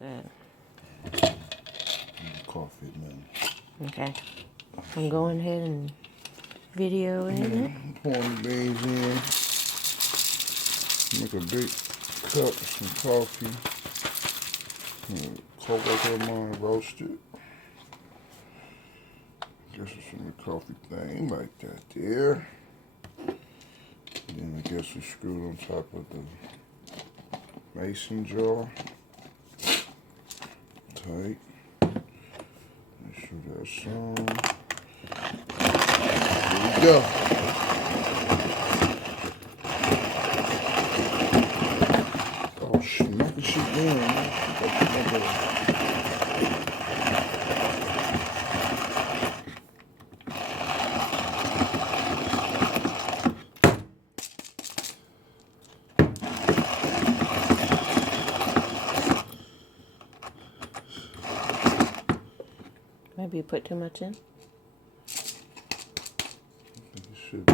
Good. Coffee, man. Okay. I'm going ahead and videoing it. Pouring the beans in. Make a big cup of some coffee. Cocoa mine, roast it. Guess it's in the coffee thing like that there. Then I guess we screwed on top of the mason jar. Tight. Make sure that's on. Here we go. Oh, smack the shit down, man. Maybe you put too much in. It should be.